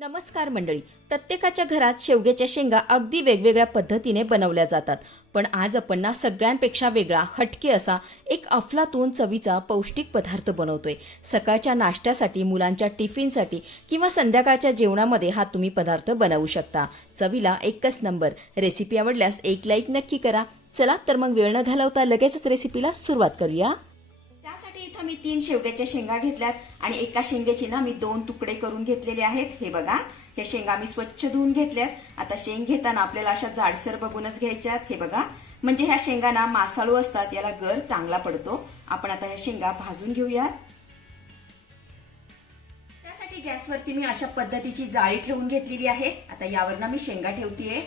नमस्कार मंडळी. प्रत्येकाच्या घरात शेवग्याच्या शेंगा अगदी वेगवेगळ्या पद्धतीने बनवल्या जातात. पण आज आपण ना सगळ्यांपेक्षा वेगळा हटके असा एक अफलातून चवीचा पौष्टिक पदार्थ बनवतोय. सकाळच्या नाश्त्यासाठी मुलांच्या टिफिनसाठी किंवा संध्याकाळच्या जेवणामध्ये हा तुम्ही पदार्थ बनवू शकता. चवीला एकच नंबर. रेसिपी आवडल्यास एक लाईक नक्की करा. चला तर मग वेळ न घालवता लगेचच रेसिपीला सुरुवात करूया. इथं मी तीन शेवग्याच्या शेंगा घेतल्यात आणि एका शेंगेचे ना मी दोन तुकडे करून घेतलेले आहेत. हे बघा हे शेंगा मी स्वच्छ धुवून घेतल्यात. आता शेंग घेताना आपल्याला अशा जाडसर बघूनच घ्यायच्यात. हे बघा म्हणजे ह्या शेंगा ना मासाळू असतात याला गर चांगला पडतो. आपण आता ह्या शेंगा भाजून घेऊयात. त्यासाठी गॅसवरती मी अशा पद्धतीची जाळी ठेवून घेतलेली आहे. आता यावर ना मी शेंगा ठेवतीये.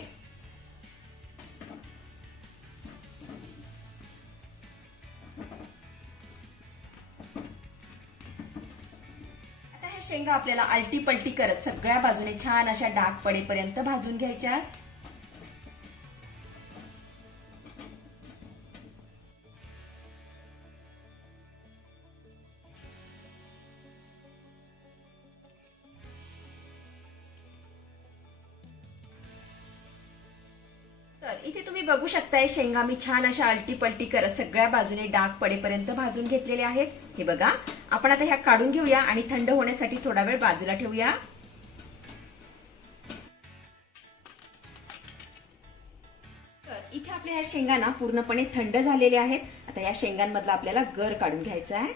शेंगा आपल्याला आलटी पलटी करत सगळ्या बाजूने छान अशा डाग पडेपर्यंत भाजून घ्यायच्या. तर इथे तुम्ही बघू शकताय शेंगा मी छान अशा अलटी पलटी करत सगळ्या बाजूने डाग पडेपर्यंत भाजून घेतलेले आहेत. हे बघा आपण आता ह्या काढून घेऊया आणि थंड होण्यासाठी थोडा वेळ बाजूला ठेवूया. तर इथे आपल्या ह्या शेंगा ना पूर्णपणे थंड झालेल्या आहेत. आता या शेंगांमधला आपल्याला गर काढून घ्यायचा आहे.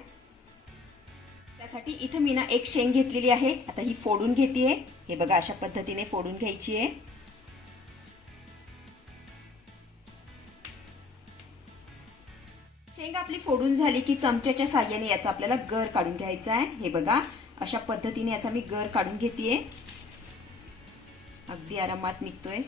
त्यासाठी इथे मी ना एक शेंग घेतलेली आहे. आता ही फोडून घेतेय. हे बघा अशा पद्धतीने फोडून घ्यायची आहे. शेंगा आपली फोडून झाली की चमच्याच्या साह्याने याचा आपल्याला गर काढून घ्यायचा आहे. हे बघा अशा पद्धतीने याचा मी गर काढून घेते अगदी आरामात निघतोय.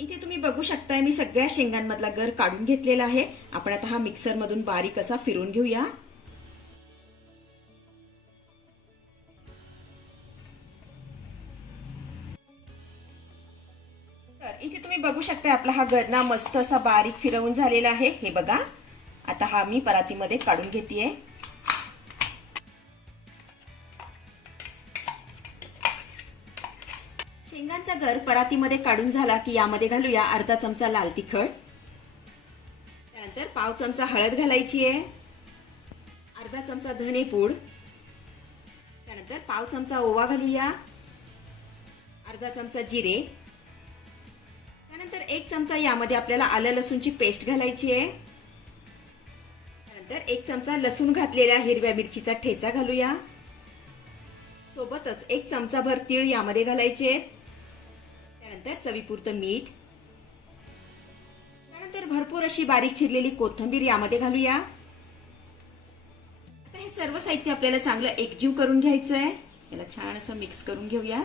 इथे तुम्ही बघू शकताय मी सगळ्या शेंगांमधला गर काढून घेतलेला आहे. आपण आता हा मिक्सर मधून बारीक असा फिरून घेऊया. तर इथे तुम्ही बघू शकताय आपला हा गर ना मस्त असा बारीक फिरवून झालेला आहे. हे बघा. आता हा मी परातीमध्ये काढून घेतेय. शेंगांचा घर परातीमध्ये काढून झाला की यामध्ये घालूया अर्धा चमचा लाल तिखट. त्यानंतर पाव चमचा हळद घालायची आहे. अर्धा चमचा धने पूड. त्यानंतर पाव चमचा ओवा घालूया. अर्धा चमचा जिरे. त्यानंतर एक चमचा यामध्ये आपल्याला आलं लसूणची पेस्ट घालायची आहे. त्यानंतर एक चमचा लसूण घातलेल्या हिरव्या मिरचीचा ठेचा घालूया. सोबतच एक चमचा भर तीळ यामध्ये घालायचे आहेत. त्यानंतर चवीपुरतं मीठ. त्यानंतर भरपूर अशी बारीक चिरलेली कोथंबीर यामध्ये घालूया. आता हे सर्व साहित्य आपल्याला चांगलं एकजीव करून घ्यायचं आहे याला छान असं मिक्स करून घेऊया.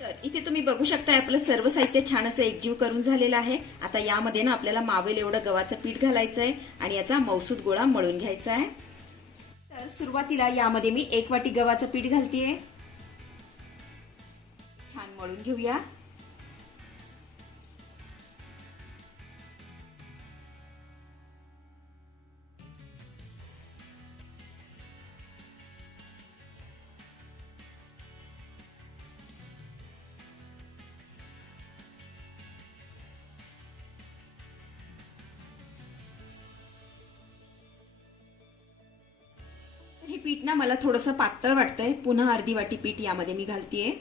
तर इथे तुम्ही बघू शकता आपलं सर्व साहित्य छान असं एकजीव करून झालेलं आहे. आता यामध्ये ना आपल्याला मावेल एवढं गव्हाचं पीठ घालायचं आहे आणि याचा मौसूद गोळा मळून घ्यायचा आहे. तर सुरुवातीला यामध्ये मी एक वाटी गव्हाचं पीठ घालतीये. छान मळून घेऊया. पीठ ना मला थोडंसं पातळ वाटतंय. पुन्हा अर्धी वाटी पीठ यामध्ये मी घालतीये.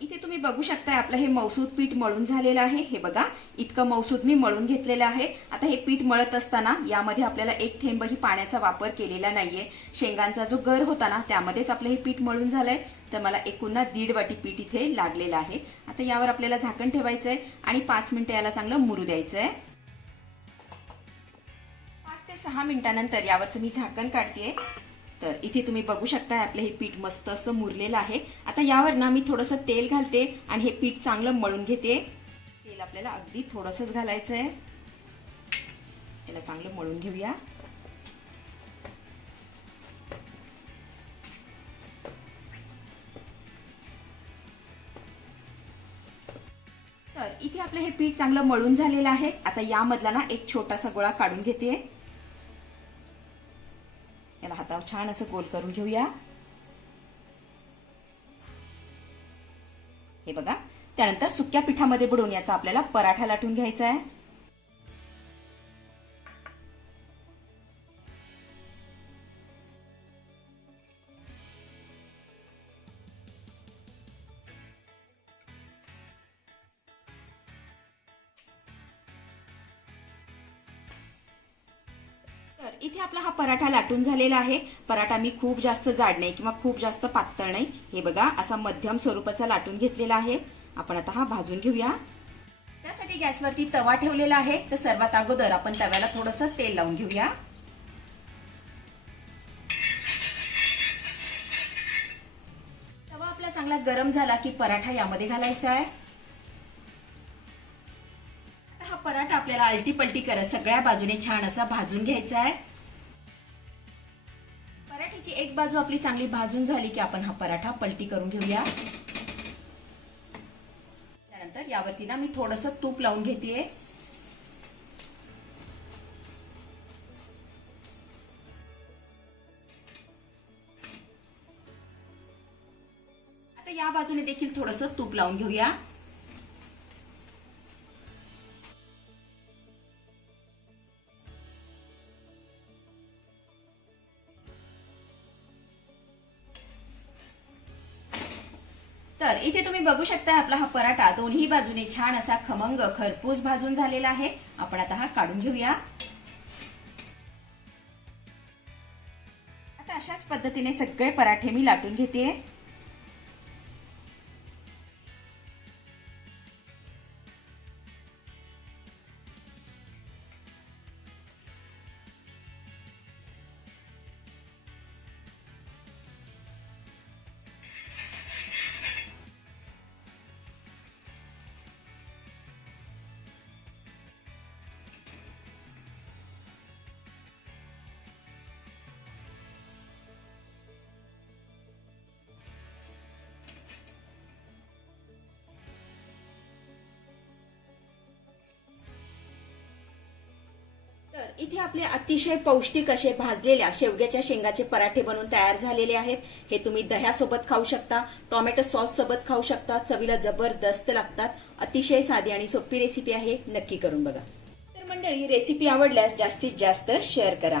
इथे तुम्ही बघू शकताय आपलं हे मौसूद पीठ मळून झालेलं आहे. हे बघा इतकं मौसूद मी मळून घेतलेलं आहे. आता हे पीठ मळत असताना यामध्ये आपल्याला एक थेंबही पाण्याचा वापर केलेला नाहीये. शेंगांचा जो गर होता ना त्यामध्येच आपलं हे पीठ मळून झालंय. तर मला एकूण दीड वाटी पीठ इथे लागलेलं आहे. आता यावर आपल्याला झाकण ठेवायचंय आणि पाच मिनिटं याला चांगलं मुरू द्यायचंय. पाच ते सहा मिनिटानंतर यावरचं मी झाकण काढतेय. तर इथे तुम्ही बघू शकता आपलं हे पीठ मस्त असं मुरलेलं आहे. आता यावर ना मी थोडंसं तेल घालते आणि हे पीठ चांगलं मळून घेते. तेल आपल्याला अगदी थोडंसंच घालायचं आहे त्याला चांगलं मळून घेऊया. तर इथे आपलं हे पीठ चांगलं मळून झालेलं आहे. आता यामधला ना एक छोटासा गोळा काढून घेते. छान असं गोल करून घेऊया. हे बघा त्यानंतर सुक्या पिठामध्ये बुडवून याचा आपल्याला पराठा लाटून घ्यायचा आहे. इथे आपला हा पराठा लाटून झालेला आहे. पराठा मी खूप जास्त जाड नाही किंवा खूप जास्त पातळ नाही. हे बघा असा मध्यम स्वरूपाचा लाटून घेतलेला आहे. आपण आता हा भाजून घेऊया. त्यासाठी गॅसवरती तवा ठेवलेला आहे. तर सर्वात अगोदर आपण तव्याला थोडस तेल लावून घेऊया. तवा आपला चांगला गरम झाला की पराठा यामध्ये घालायचा आहे. पराठा आपल्याला आलटी पलटी करत सगळ्या बाजूने छान असा भाजून घ्यायचा आहे. पराठ्याची एक बाजू आपली चांगली भाजून झाली की आपण हा पराठा पलटी करून घेऊया. त्यानंतर यावरती ना मी थोडस तूप लावून घेते आता या बाजूने देखील थोडस तूप लावून घेऊया. तर इथे तुम्ही बघू शकता आपला हा पराठा दोन्ही बाजूने छान असा खमंग खरपूस भाजून झालेला आहे. आपण आता हा काढून घेऊया. आता अशाच पद्धतीने सगळे पराठे मी लाटून घेते इथे आपले अतिशय पौष्टिक असे भाजलेल्या शेवग्याच्या शेंगाचे पराठे बनवून तयार झालेले आहेत. हे तुम्ही दह्यासोबत खाऊ शकता टोमॅटो सॉस सोबत खाऊ शकता चवीला जबरदस्त लागतात. अतिशय साधी आणि सोपी रेसिपी आहे. नक्की करून बघा. तर मंडळी रेसिपी आवडल्यास जास्तीत जास्त शेअर करा.